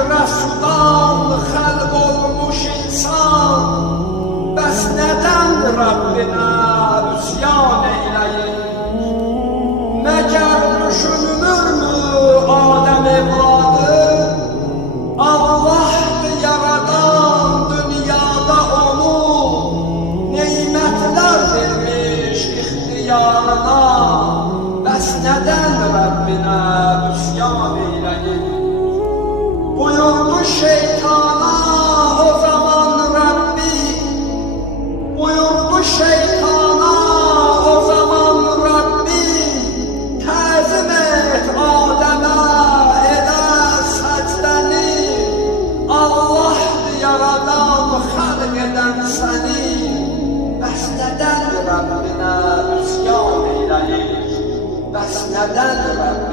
Qətrə sudan xəlq olmuş insan, bəs nədən Rəbbinə üsyan eyləyir? Məgər düşünülürmü Adəm evladı, Allah'dır yaradan dünyada onu, neymətlər vermiş ixtiyarına, bəs nədən Rəbbinə üsyan eyləyir? Buyurdu şeytana o zaman Rabbi, buyurdu şeytana o zaman Rabbi, təzim et Adəmə edər səcdəni, Allah'dır yaradan xəlq edən səni, bəs nədən Rəbbinə üsyan eyləyir? Bəs nədən Rəbbinə